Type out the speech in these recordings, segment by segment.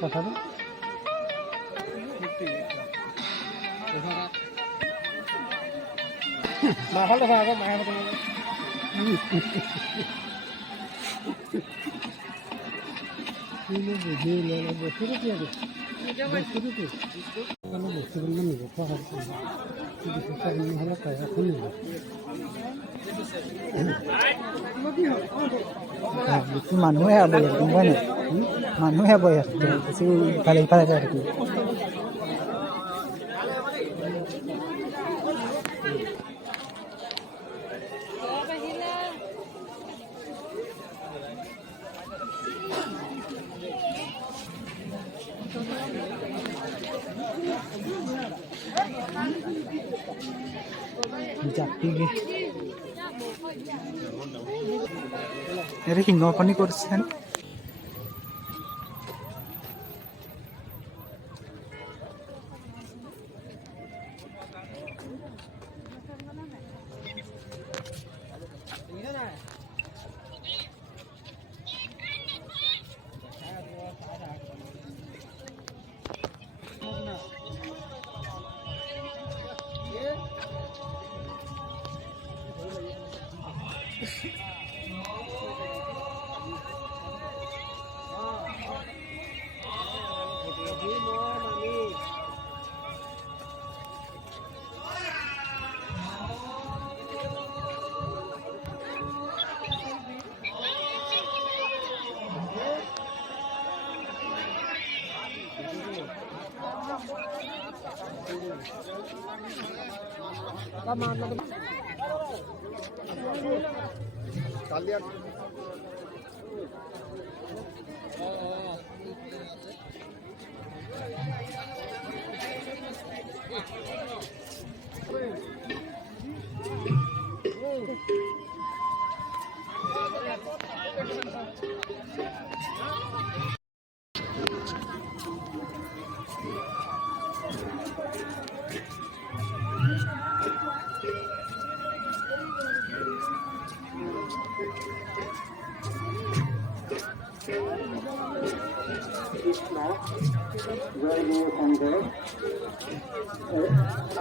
কথাটো মাহল দেখা আকৌ মাহে বুজি ললে বস্তুটো কি আছে বস্তুটো কি বস্তুটো নিব খোৱা হ'লে পাই এখন নিব মানুহে বৈ আছে গম পাই নাই মানুহে বৈ আছে বেছি ইফালে ইফালে যাই থাকিব সিংহ পানী কৰিছে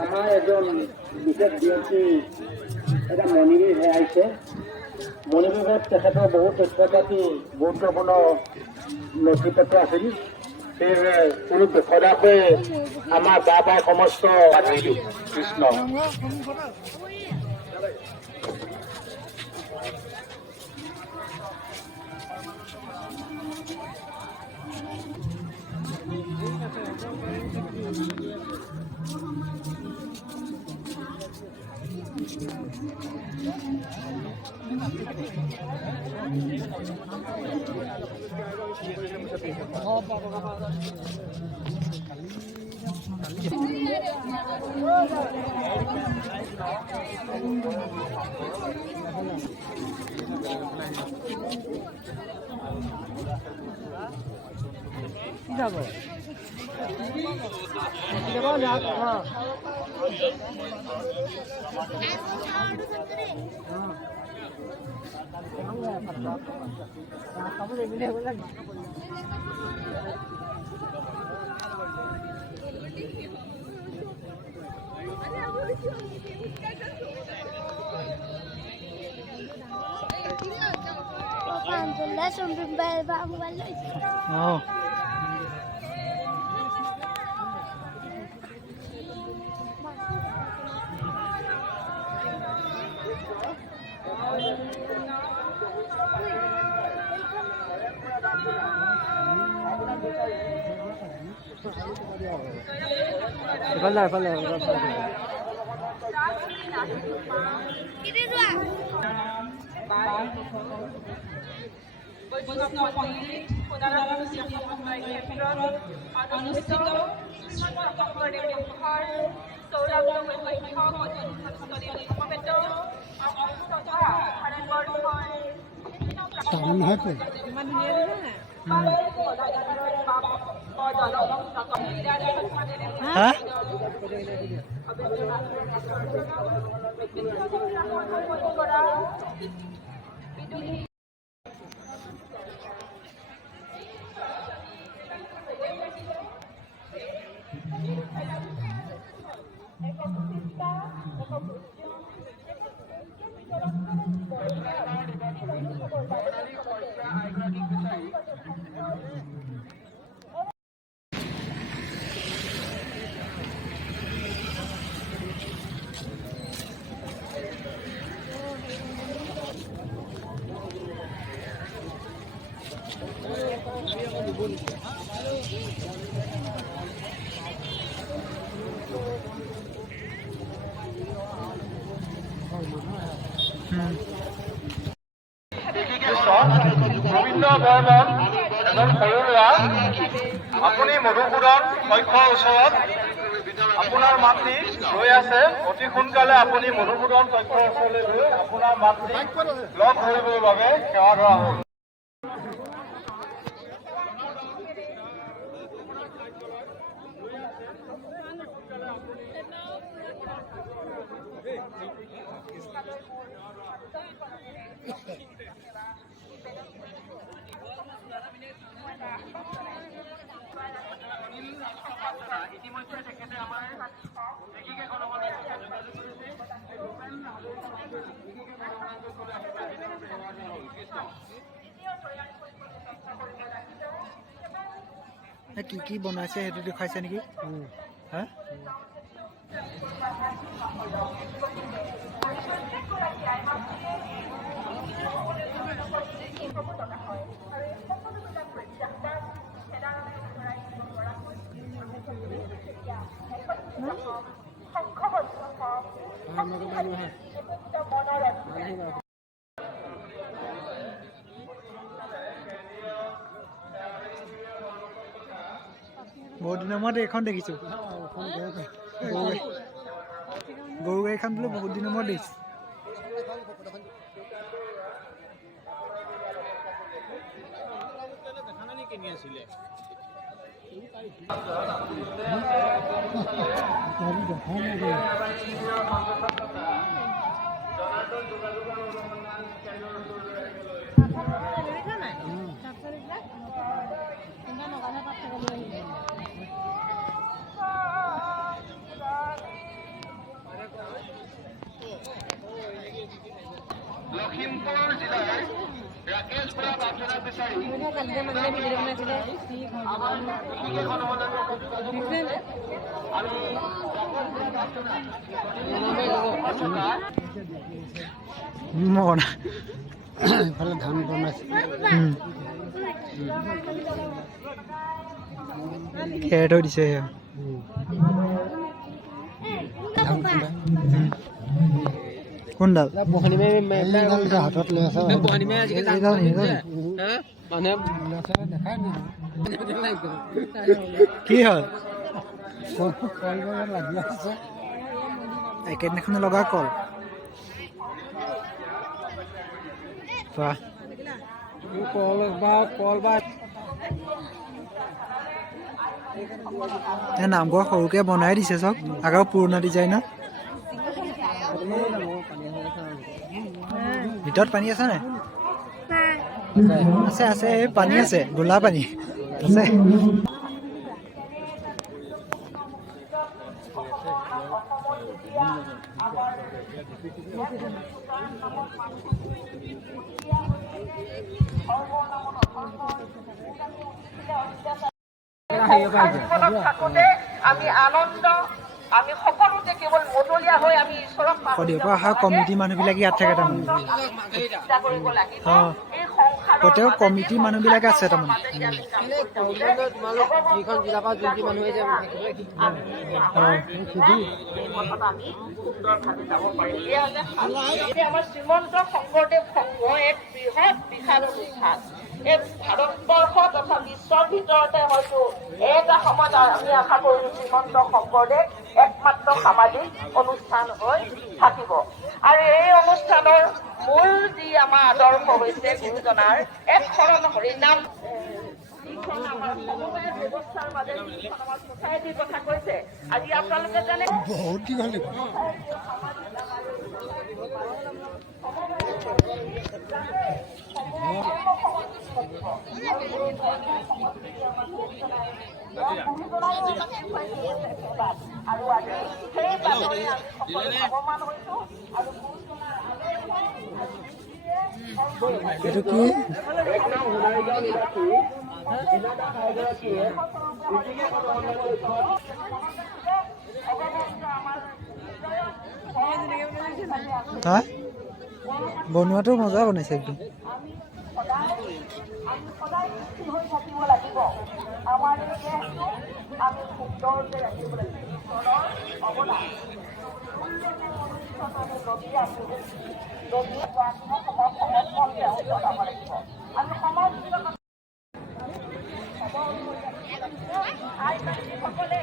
আমাৰ এজন বিশেষ ব্যক্তি এটা মণিবীৰ হেৰাইছে মণিবীৰত তেখেতৰ বহু তথ্য পাতি গুৰুত্বপূৰ্ণ নথি পত্ৰ আছিল সেয়েহে কোনো সদাকৈ আমাৰ বাবাই সমস্ত কৃষ্ণ Oh. গোবিন্দ বৰ্মন এজন সৰু ল'ৰা। আপুনি মধুসূদন কক্ষৰ ওচৰত আপোনাৰ মাতৃ ৰৈ আছে। অতি সোনকালে আপুনি মধুসূদন কক্ষৰ ওচৰলৈ গৈ আপোনাৰ মাতৃক লগ ধৰিবৰ বাবে সেৱা ধৰা হ'ল। ইতিমধ্যে তেখেতে আমাৰ কি কি বনাইছে সেইটো দেখাইছে নেকি? হা বহুত দিনৰ মূৰত এইখন দেখিছোঁ। গৰু গাড়ীখন বোলো বহুত দিনৰ মূৰত দেখিছোঁ। লখিমপুৰ জিলাৰ ৰাকেশ বৰা বাঞ্চনা বিচাৰি এইফালে ধান বনাইছে। খেৰ থৈ দিছে। কোনডাল হাতত লৈ আছে কি হ'ল? লাগি আছে একেদিনাখনে লগা কল নামঘৰ সৰুকে বনাই দিছে চব আগৰ পুৰণা ডিজাইনত। ভিতৰত পানী আছে নাই? আছে আছে পানী আছে, গোলা পানী আছে। থাকোঁতে আমি আনন্দ, আমি সকলোতে কেৱল মতলীয়া হৈ আমি ঈশ্বৰক অহা কমিটি মানুহবিলাক ইয়াত থাকে তাৰমানে। গোটেই কমিটি মানুহবিলাক আছে তাৰমানে। আমাৰ শ্ৰীমন্ত শংকৰদেৱ সংঘ এক বৃহৎ বিশাল অনুষ্ঠান। এই ভাৰতবৰ্ষ তথা বিশ্বৰ ভিতৰতে হয়তো এটা সময়ত আমি আশা কৰোঁ শ্ৰীমন্ত শংকৰদেৱ একমাত্ৰ সামাজিক অনুষ্ঠান হৈ থাকিব। আৰু এই অনুষ্ঠানৰ মূল যি আমাৰ আদৰ্শ হৈছে গুৰুজনাৰ এক শৰণ হৰিনাম, যিখন আমাৰ সমবায় ব্যৱস্থাৰ মাজে যিখন আমাৰ ছ'চাইটিৰ কথা কৈছে। আজি আপোনালোকে জানে বহুত দীঘল সমবায় আৰু আজি সেই বাতৰি আমি অৱমান হৈছোঁ আৰু এইটো কি হা বনোৱাটো মজা বনাইছে একদম সদায় সুখী হৈ থাকিব লাগিব আমাৰ এই দেশটো আমি সুন্দৰকৈ ৰাখিব লাগিব ঈশ্বৰৰ অৱদান নদী আছোঁ নদীয়ে সমৰ্থন তেওঁ জনাব লাগিব আমি সমাজ আইসকলে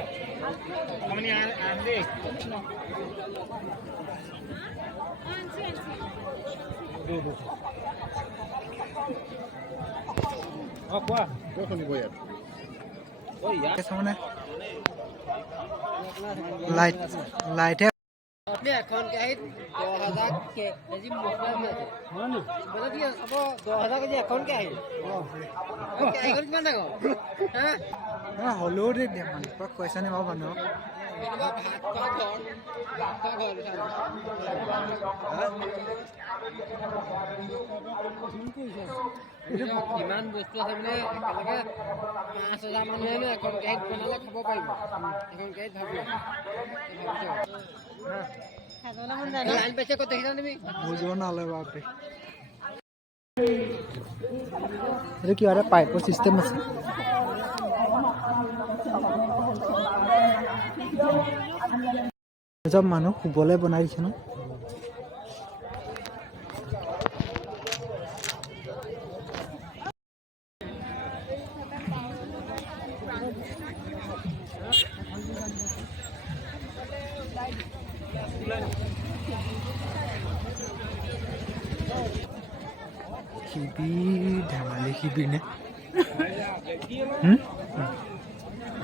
মানে লাইটে এখন কেৰাহীত 10,000 কেজি মছলা আছে মানে কি হ'ব 10,000 কেজি এখন কেৰাহী কেৰাহীখন কিমান ডাঙৰ হা হ'লেও দে দিয়া মানুহ কৈছা নে বাৰু মানুহক ইমান বস্তু আছে মানে একেলগে 5,000 মানুহেনো এখন কেৰাহীত বনালে খাব পাৰিব এখন কেৰাহীত ভাবি লাইন পাইছে ক'ত দেখিছা তুমি বুজিব নালে বাপৰে এইটো কিবা এটা পাইপৰ চিষ্টেম আছে চব মানুহ শুবলৈ বনাই দিছে ন শিবিৰ ধেমালি শিবিৰ নে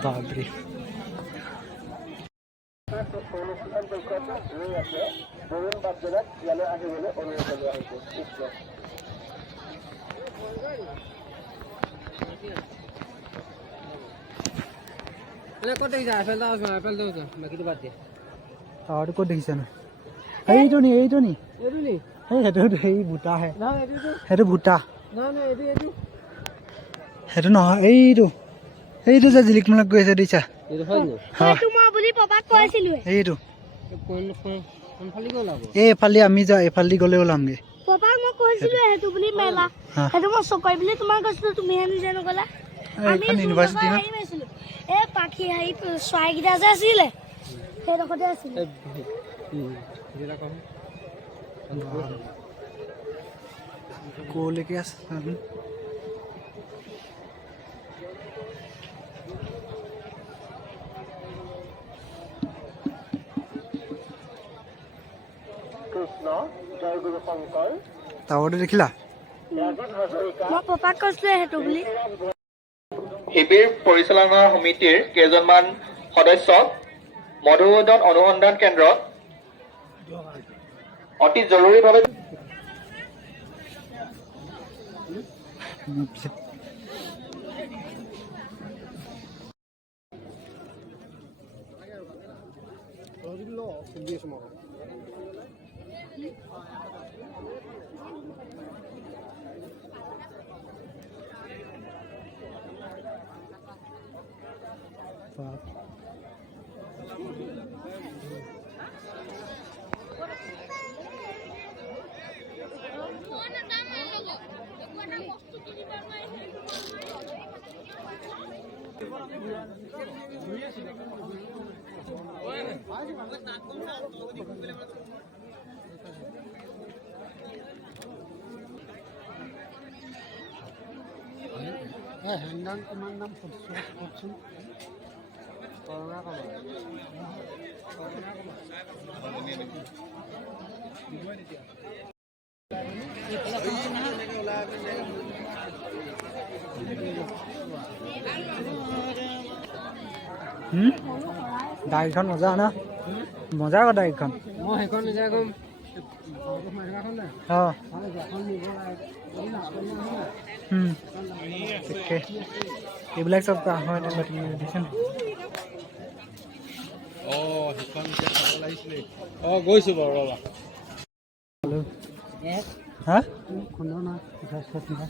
বাপৰে ক'ত দেখিছা এফেল বাকীটো বাদ দিয়া টাৱাৰটো ক'ত দেখিছা ন এইটো নি এইটো নি সেইটো সেই ভূটাহে নহয় সেইটো ভূটা নহয় সেইটো নহয় এইটো যে জিলিক মিলিক গৈ আছে দেখিছা এইটো হয় নি এইটো কোনফালে গ'ল আকৌ এইফালে আমি যাওঁ এইফালেদি গ'লে ওলামগে পাপাক মই কৈছিলো সেইটো বুলি মেলা সেইটো মই চকৈ বুলি তোমাক কৈছিলো তুমি হেনো জানো ক'লা এইখন ইউনিভাৰ্চিটি ন এই পাখি হেৰি চৰাইকেইটা যে আছিলে সেইডোখৰতে আছিলে ক'লৈকে আছে টাৱাৰটো দেখিলা মই পাপাক কৈছিলো সেইটো বুলি শিবিৰ পৰিচালনা সমিতিৰ কেইজনমান সদস্যক মধুসূদন অনুসন্ধান কেন্দ্ৰত অতি জৰুৰীভাৱে হেণ্ডান তোমাৰ নাম কওকচোন কৰোণা ডাইৰেক্টখন মজা না মজা আকৌ ডাইৰেক্টখন মই সেইখন নিজে অঁ মানে এখন নিব তাকে এইবিলাক চব হয় দেখিছে গৈছো বাৰু ৰবা হা খুন্দা না স্বাস্থ্য কিবা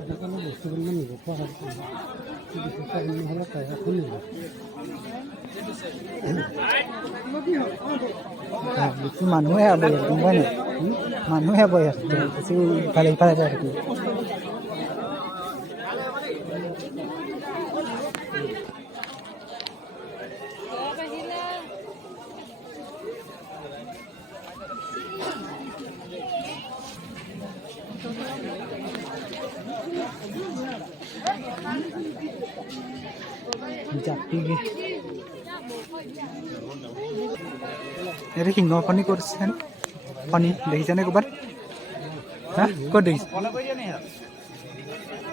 আজিকালি বস্তুবিলাক নিব পৰা হ'লে তাই একো নিব বেছি মানুহে আব ইয়াত গম পাই নাই মানুহে আব ইয়াত বেছি ইফালে ইফালে যায় থাকি জাপিগে এইটো সিংহৰ ফণি ক'ত আছে ফণি দেখিছেনে ক'ৰবাত হা ক'ত দেখিছে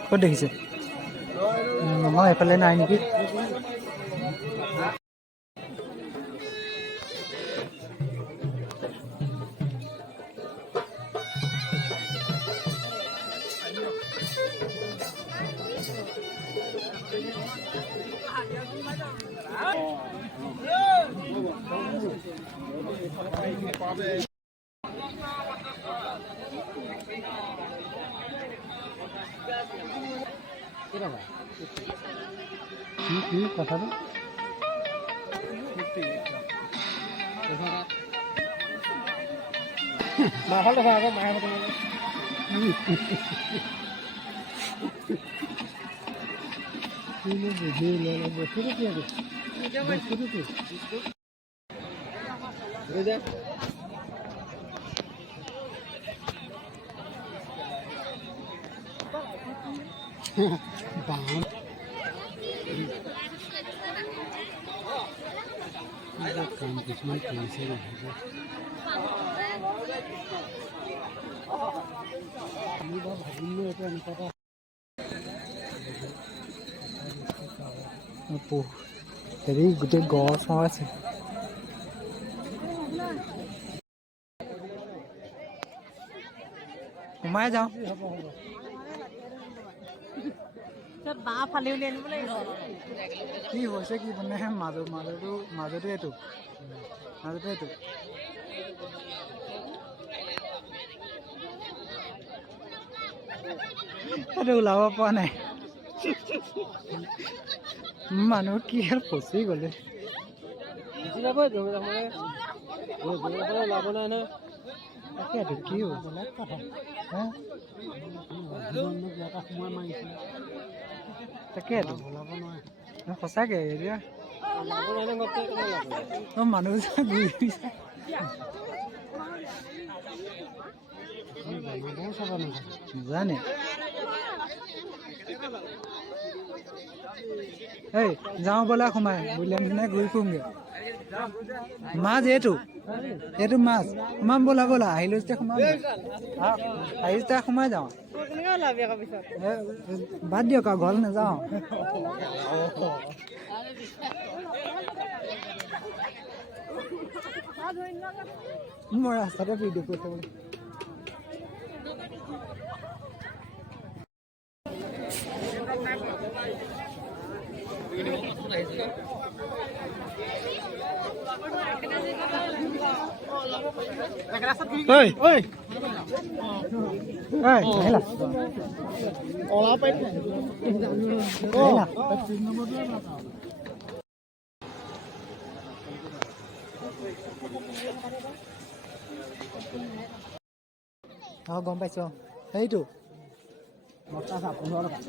ক'ত দেখিছে মই এইফালে নাই নেকি কথাটো মাহৰ দেখা আকৌ মাহে বুজি ল'লে বস্তুটো কি আৰু বস্তুটো কি বাঁহ কাম কিছুমান কৰিছে আমি বাৰু ভাবিলোঁ এইটো এনেকুৱা এটা হেৰি গোটেই গছ আছে সোমাই যাওঁ বাঁহ ফালি উলিয়াই আনিব লাগিব কি হৈছে কি মানে মাজতে এইটো এইটো ওলাব পৰা নাই মানুহ কি হ'ল ফচি গ'লে ওলাব নাই নহয় তাকেতো কি হ'ল হা সোমাই মাৰিছিলে তাকেতো ওলাব নোৱাৰে সঁচাকে এতিয়া মানুহ যে ঘূৰি ফুৰিছে জানে এই যাওঁ ব'লা সোমাই উলিয়াম দিনে ঘূৰি ফুৰোঁগে মাছ এইটো মাছ সোমাম ব'লা আহিলো যেতিয়া সোমাম আহিলো যেতিয়া সোমাই যাওঁ বাদ দিয়ক আৰু ঘৰলৈ নাযাওঁ মই ৰাস্তাতে ভিডিঅ' কৰি থাকোঁ গম পাইছো সেইটো বস্তা 15 টকা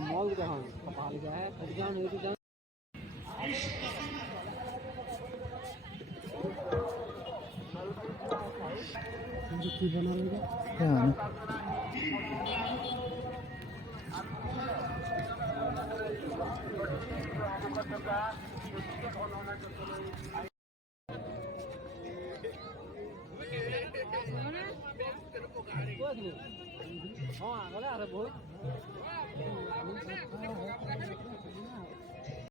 मॉल है কি বনালে আগলে আৰু বহুত